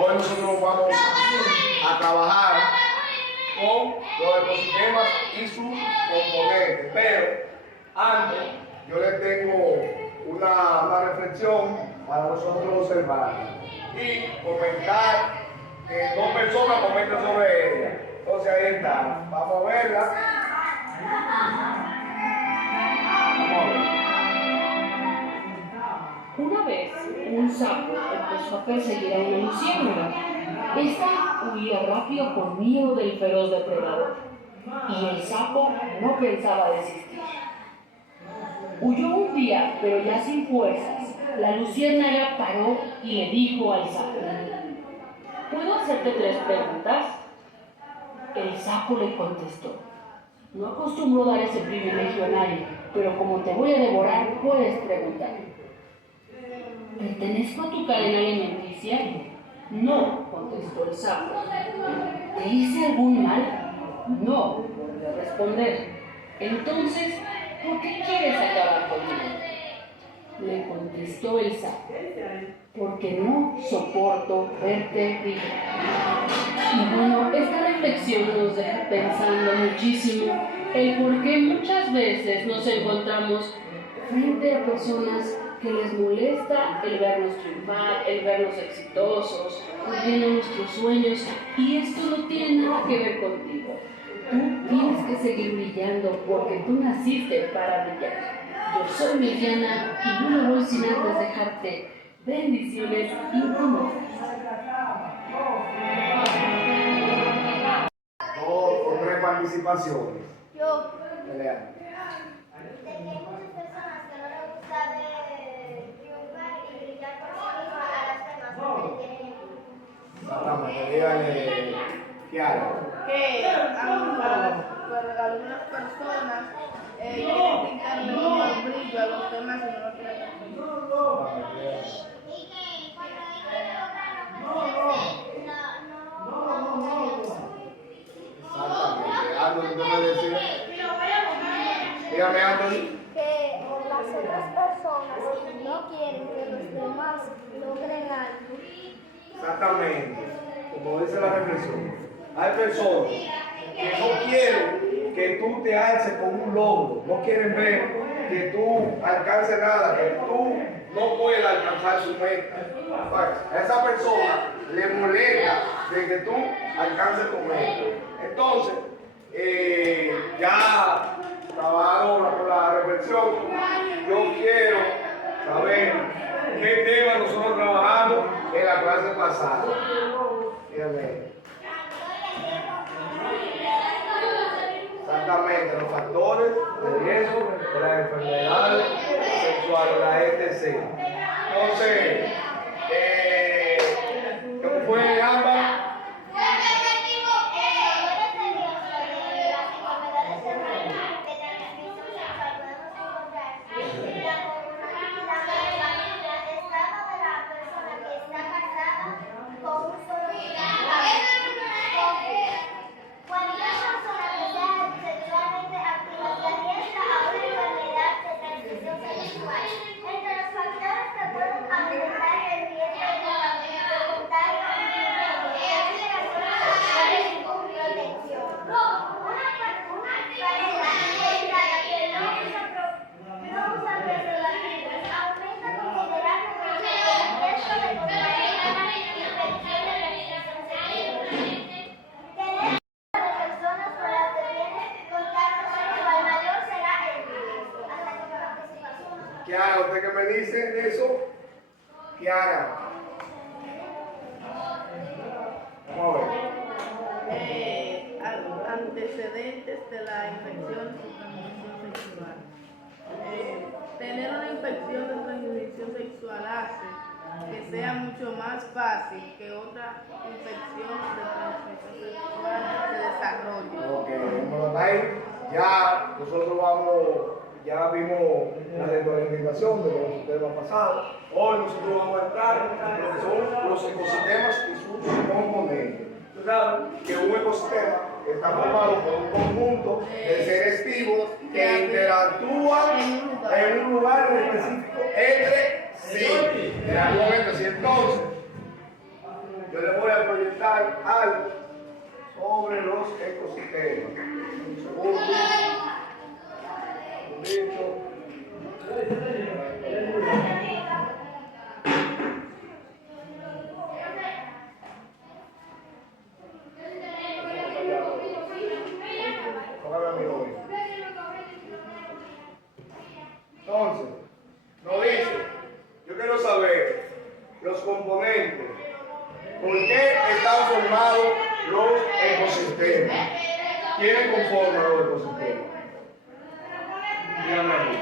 Hoy nosotros vamos a trabajar con los ecosistemas y sus componentes, pero antes yo les tengo una reflexión para nosotros observar y comentar, dos personas comentan sobre ella. Entonces ahí está, vamos a verla. Una vez, un sapo empezó a perseguir a una luciérnaga. Esta huía rápido por miedo del feroz depredador, y el sapo no pensaba desistir. Huyó un día, pero ya sin fuerzas. La luciérnaga paró y le dijo al sapo: ¿puedo hacerte 3 preguntas? El sapo le contestó: no acostumbro dar ese privilegio a nadie, pero como te voy a devorar, puedes preguntar. ¿Pertenezco a tu cadena alimenticia? No, contestó el sapo. ¿Te hice algún mal? No, volvió a responder. Entonces, ¿por qué quieres acabar conmigo? Le contestó el sapo: porque no soporto verte vivir. Y bueno, esta reflexión nos deja pensando muchísimo el por qué muchas veces nos encontramos frente a personas que les molesta el vernos triunfar, el vernos exitosos, cumpliendo nuestros sueños, y esto no tiene nada que ver contigo. Tú tienes que seguir brillando porque tú naciste para brillar. Yo soy Miriana y no me voy sin antes dejarte bendiciones infinitas. Dos o tres participaciones. Yo. Pelea. De que hay muchas personas que no les gusta ver triunfar y brillar por sí mismas a las demás porque le tienen envidia. Exactamente, dígale, Kiara. Que algunas personas quieren quitarle como el brillo a los demás y no lo quieren hacer. Y que cuando ellos Exactamente. Anthony, ¿qué me decía? Dígame, Anthony. que las otras personas no quieren que los demás logren algo. Exactamente. Como dice la reflexión. Hay personas que no quieren que tú te alces con un logro. No quieren ver que tú alcances nada, que tú no puedas alcanzar su meta. A esa persona le molesta de que tú alcances tu meta. Entonces, ya trabajando con la reflexión, yo quiero saber qué tema nosotros trabajamos en la clase pasada. Dígame. Exactamente, los factores de riesgo de las enfermedades sexuales, la ETC. Entonces, ¿cómo fue, Ámbar? Kiara, ¿usted qué me dice de eso? Kiara. Vamos a ver. Antecedentes de la infección de transmisión sexual. Tener una infección de transmisión sexual hace que sea mucho más fácil que otra infección de transmisión sexual se desarrolle. Ok, ahí. Ya nosotros ya vimos la retroalimentación de los temas pasados. Hoy nosotros vamos a entrar en lo que son los ecosistemas y sus componentes. Usted sabe que un ecosistema está formado por un conjunto de seres vivos que interactúan en un lugar específico entre sí. En algún momento, si entonces yo le algo sobre los ecosistemas. Un segundito. Entonces, nos dice, yo quiero saber los componentes, por qué están formados los ecosistemas, quiénes conforman los ecosistemas. Díganme aquí.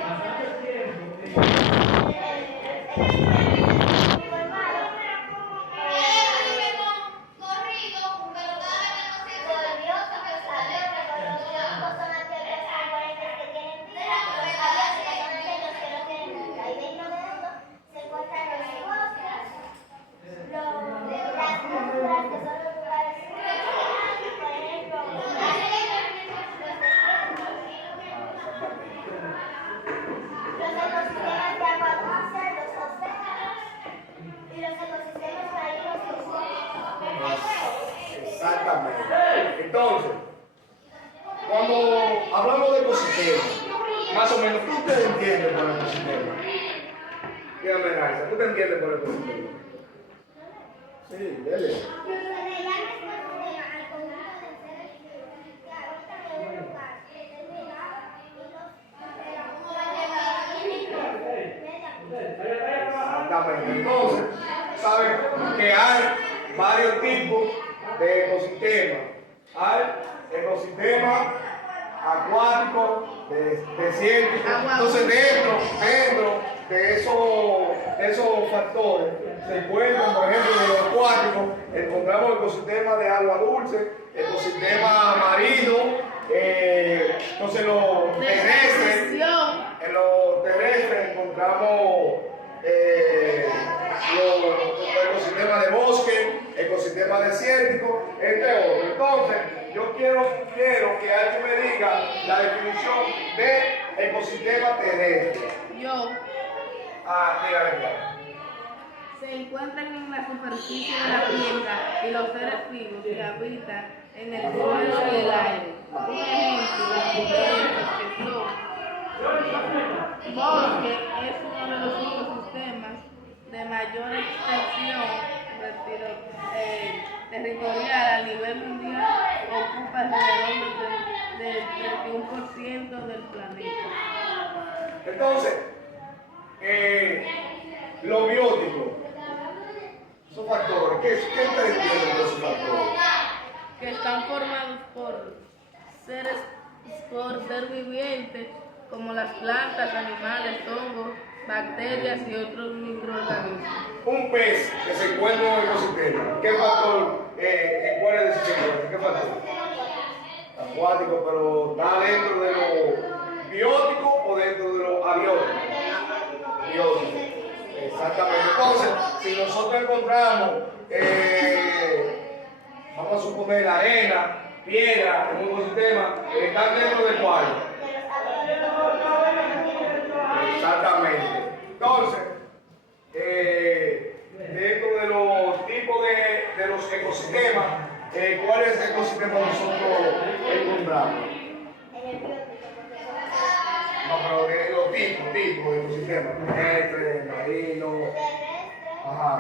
Exactamente. Entonces, cuando hablamos de ecosistemas, más o menos, ¿qué usted entiende por ecosistema? Dígame, Raisa, ¿qué usted entiende por ecosistema? Sí, dele. Exactamente. Entonces, saben que hay varios tipos de ecosistemas. Hay ecosistemas acuáticos, desérticos. Entonces, dentro de esos factores se encuentran, por ejemplo, en los acuáticos, encontramos ecosistemas de agua dulce, ecosistemas marinos, entonces en los terrestres encontramos los ecosistemas de bosque, ecosistemas desérticos, entre otros. Entonces, yo quiero que alguien me diga la definición de ecosistema terrestre. Yo. Dígame. Se encuentran en la superficie de la tierra y los seres vivos que habitan en el suelo y el aire. Un ejemplo de estos que son: bosque es uno de los ecosistemas de mayor extensión territorial a nivel mundial, ocupa alrededor del 31% del planeta. Entonces, lo biótico, esos factores, ¿qué ustedes entienden de esos factores? Que están formados por ser vivientes, como las plantas, animales, hongos, bacterias y otros microorganismos. Un pez que se encuentra en un ecosistema, ¿qué factor encuentra de ese sistema? ¿Qué factor? Acuático, pero ¿está dentro de lo biótico o dentro de lo abiótico? Biótico. Exactamente. Entonces, si nosotros encontramos, vamos a suponer, la arena, piedra en un ecosistema, ¿están dentro de cuál? Exactamente. Entonces, dentro de los tipos de los ecosistemas, ¿cuáles ecosistemas nosotros encontramos? No, pero de los tipos de ecosistemas, terrestre, marino. Ajá.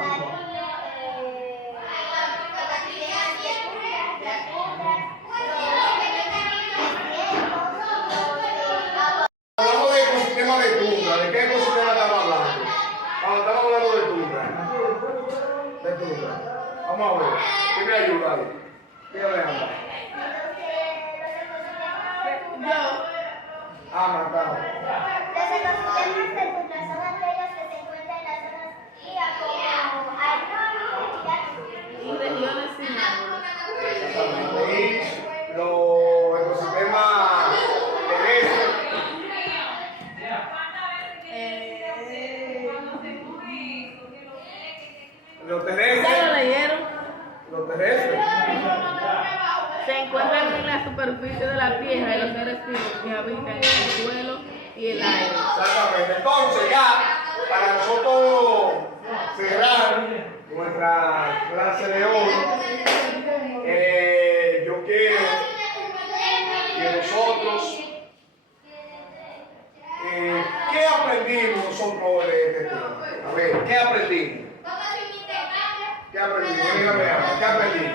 Hablamos de ecosistema de tundra. ¿De qué ecosistema estamos hablando? Cuando estamos hablando de tundra. De tundra. Vamos a ver. ¿Quién me ayuda ahí? Dígame, Ana. Yo. Matado. Los ecosistemas de tundra son aquellos que se encuentran en las zonas frías como Arnón Y regiones sin árboles. Exactamente. Y los ecosistemas terrestres. Los terrestres. ¿Ya lo leyeron? Los terrestres. Se encuentran en la superficie de la tierra y los seres vivos que habitan en el suelo y el aire. Exactamente. Entonces, ya, para nosotros cerrar nuestra clase de hoy, ¿qué aprendimos nosotros de este tema? A ver, ¿qué aprendimos? ¿Qué aprendimos? Dígame algo, ¿qué aprendimos?